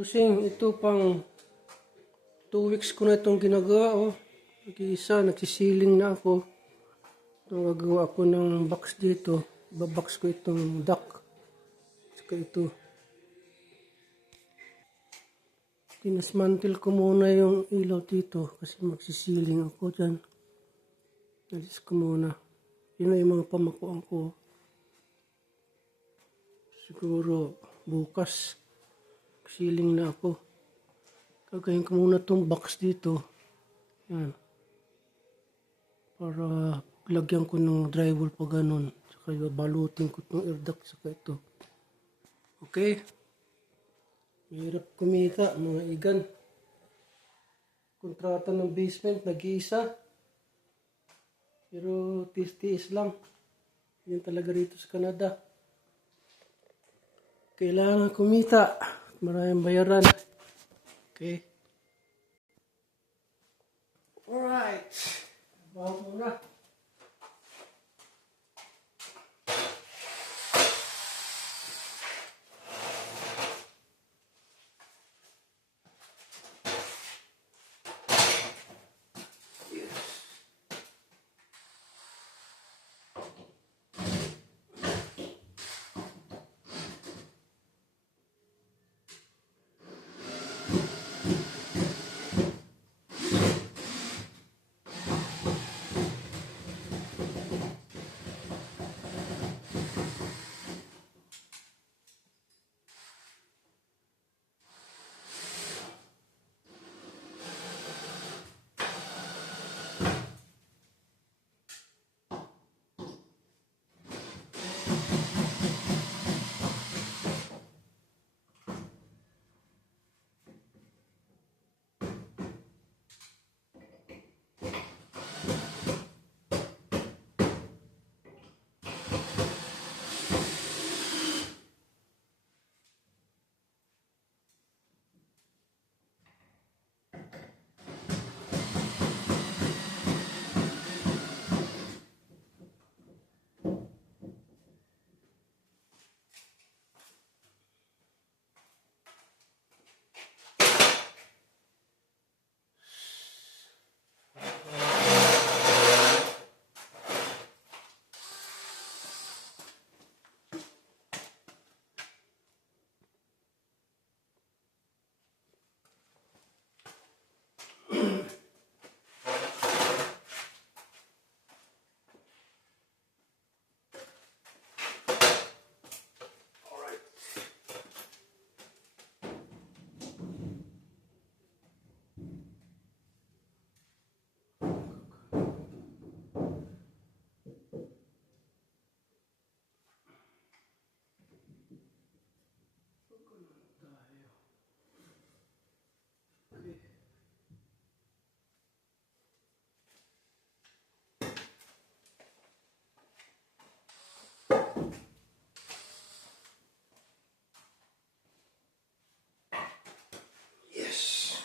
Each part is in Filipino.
Pusing, ito pang 2 weeks ko na itong ginagawa. Oh. Nag-iisa, nagsisiling na ako. Ito, gagawa ako ng box dito. Babox ko itong duck. Saka ito. Tinasmantle ko muna yung ilaw dito kasi magsisiling ako dyan. Nalis ko muna. Yun na yung mga pamakuan ko. Siguro bukas. Siling na ako. Gagayin ko muna itong box dito. Yan. Para lagyan ko ng drywall pa ganun. Saka balutin ko itong air duct. Saka ito. Okay. Mahirap kumita mga igan. Kontrata ng basement, nag-iisa. Pero tiis-tiis lang. Yan talaga rito sa Canada. Kailangan kumita. Maraming bayaran. Okay. Alright. Bawa muna. Yes.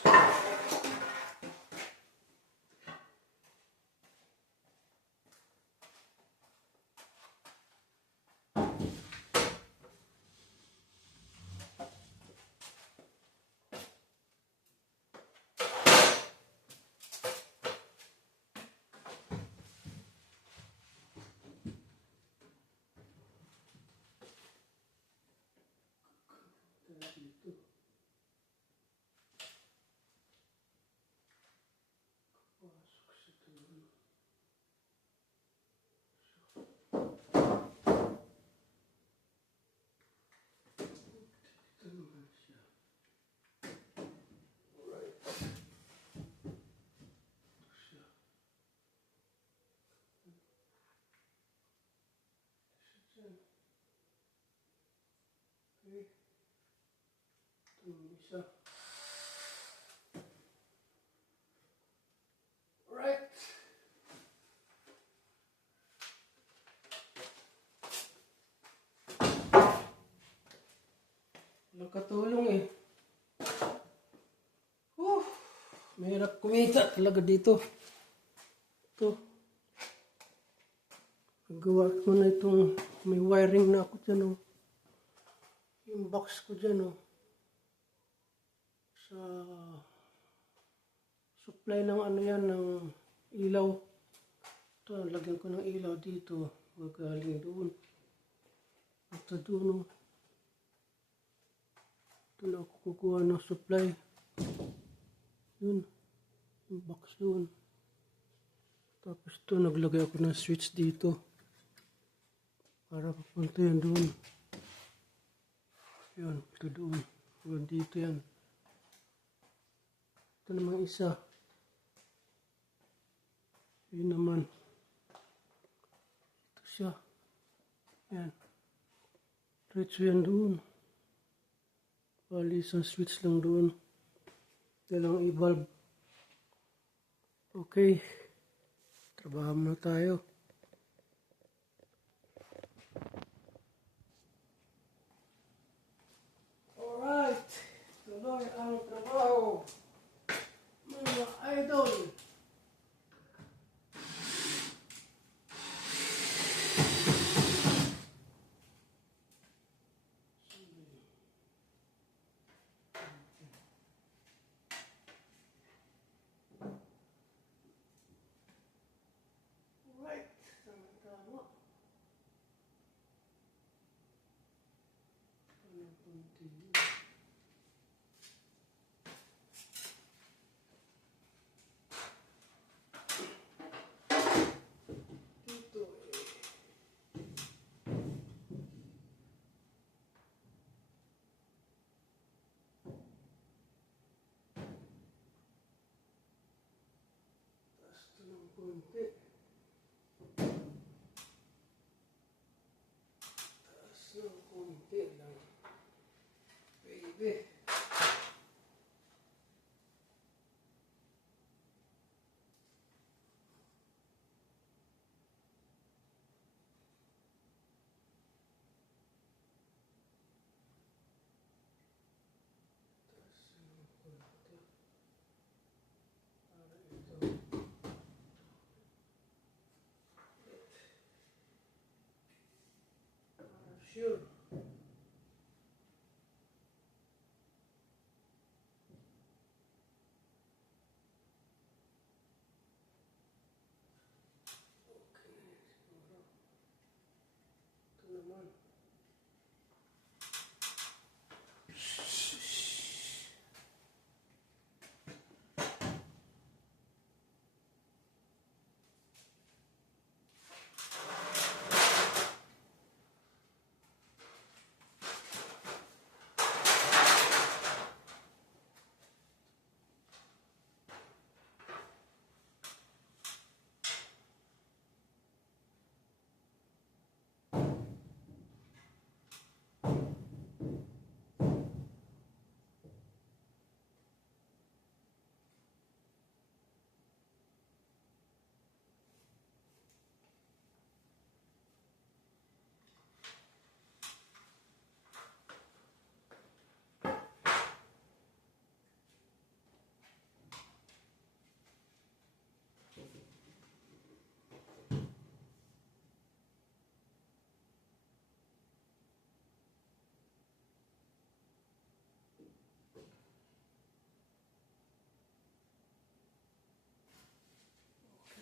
Isa. Right. Nakatulong eh. Mahirap kumita talaga dito. Ito. Nagawa ko na itong may wiring na ako dyan oh. Yung box ko dyan oh. sa supply ng ano yan, ng ilaw. Ito, lagyan ko ng ilaw dito. Magaling doon. Ito doon. Oh. Ito na ako kukuha ng supply. Yun. Yung box yun. Tapos ito, naglagay ako ng switch dito. Para papunta yan doon. Yan, ito doon. Hanggang dito yan. Ito naman isa. Yun naman. Ito siya. Yan. Diretso yan doon. Bali, isang switch lang doon. Dalang i-valve. Okay. Trabaho muna tayo. Alright. Tuloy ang trabaho. Mga idol. Alright. Tama-tama. Konti. Taas ng konti lang. Baby. Taas ng konti. Para ito. Sure. Okay, siguro. Ito naman.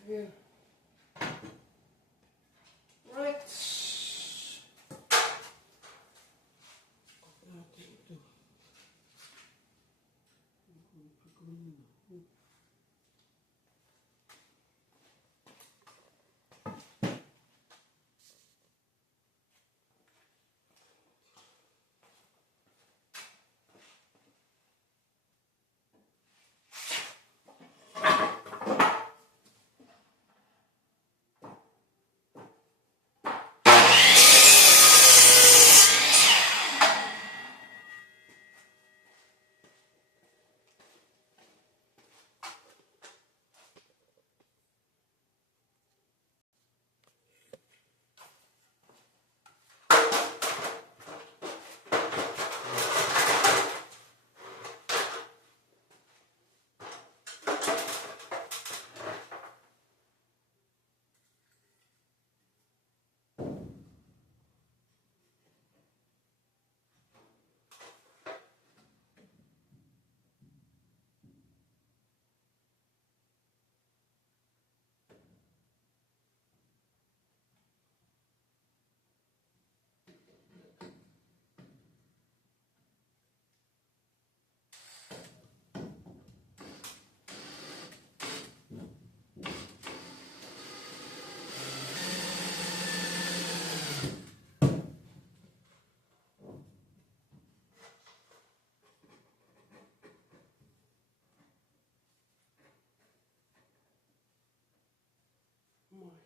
Yeah. Right.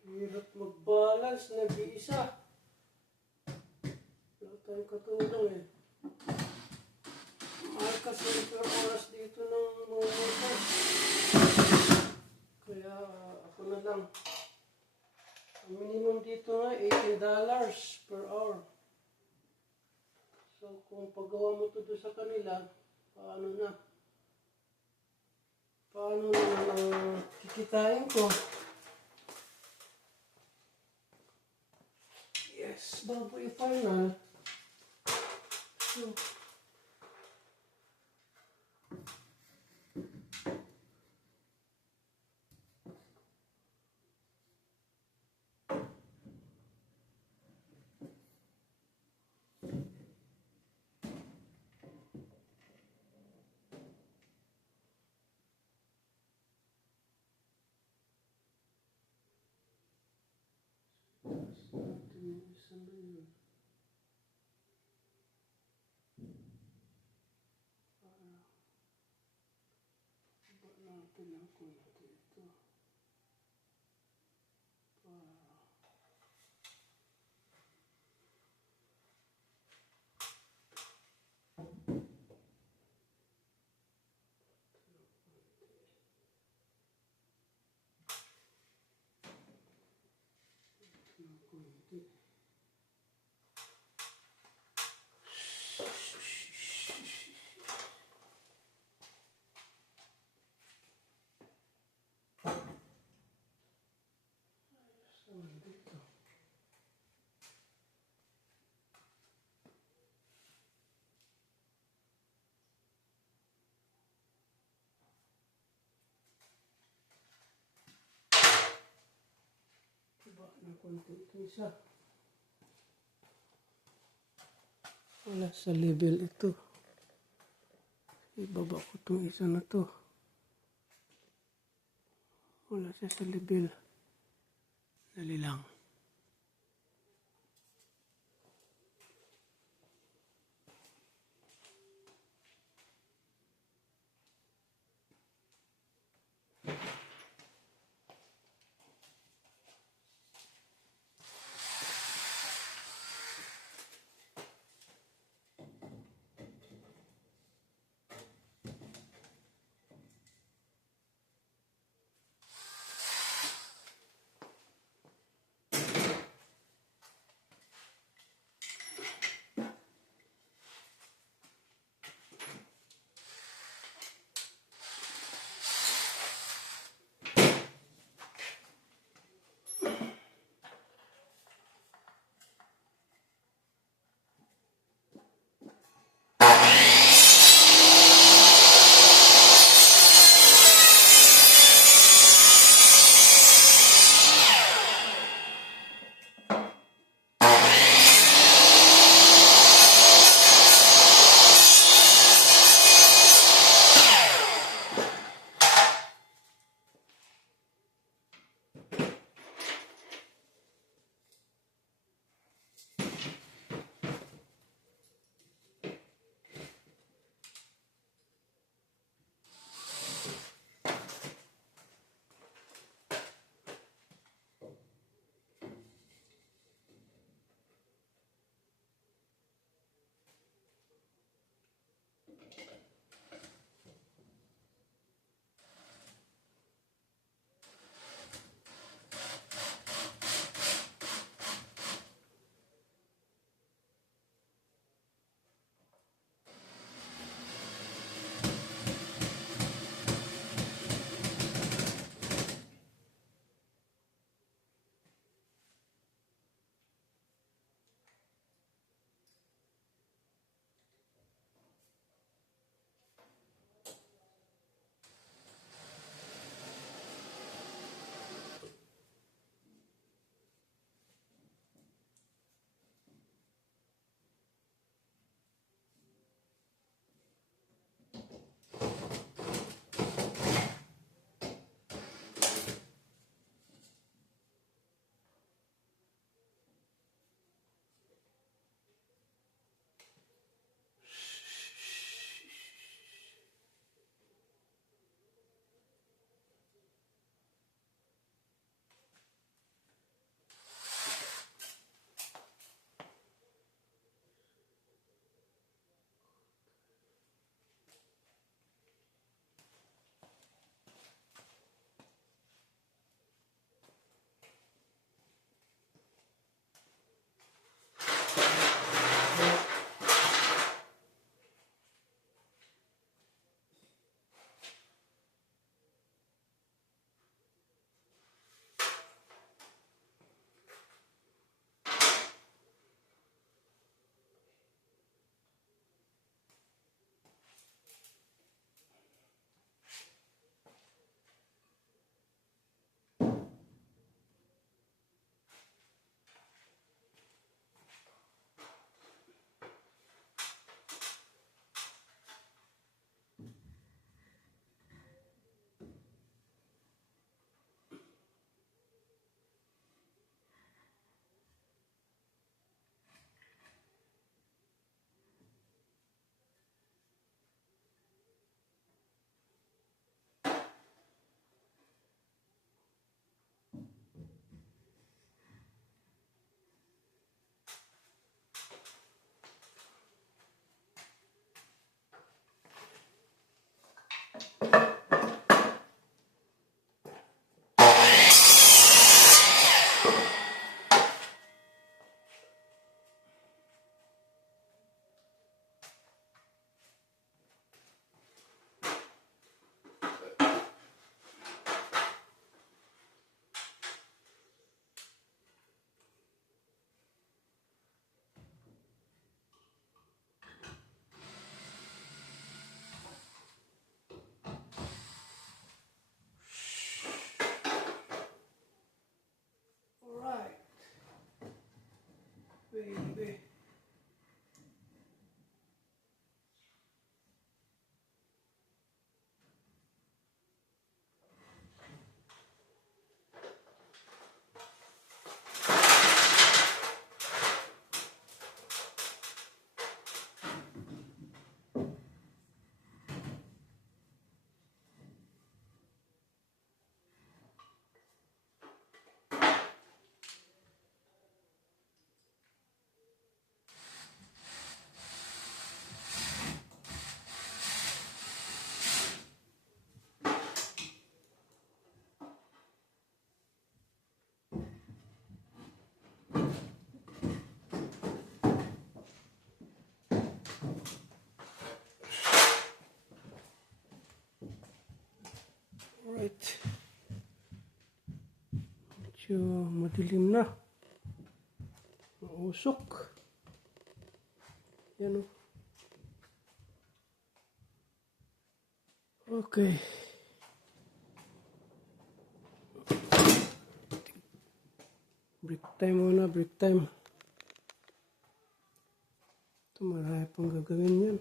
Hirap mag-balance, nag-iisa. Wala tayong katulong eh. Mahal kasi per oras dito ng mga motor. Kaya ako na lang. Ang minimum dito nga, $18 per hour. So kung paggawa mo to doon sa kanila, paano na? Paano na ang kikitain ko? Yes, bago i-final. So, natin ang kunti ito. Kunti. Saan dito? Diba ng kunti ito isa? Wala sa level ito. Ibaba ko itong isa na to. Wala siya sa level. Dali lang. Alright. Baby. Alright. Medyo madilim na. Mausok. Yan o. Okay. Break time muna, break time. Ito, marami pang gagawin yan.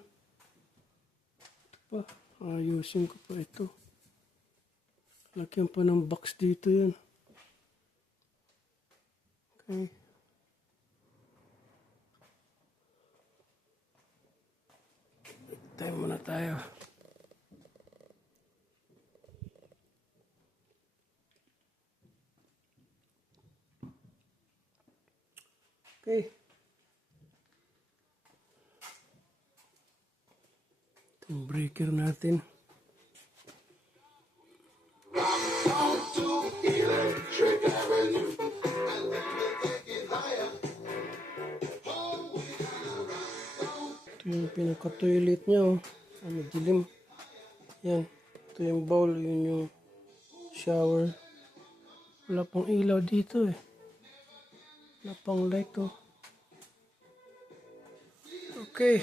Ito pa, ayusin ko pa ito. Lagyan pa ng box dito yan. Okay. Break time muna tayo. Okay. Itong breaker natin. Ito yung pinaka-toilet niya. Oh. Ano, dilim. Yan. Ito yung bowl. Yun yung shower. Wala pang ilaw dito eh. Wala pang light oh. Okay.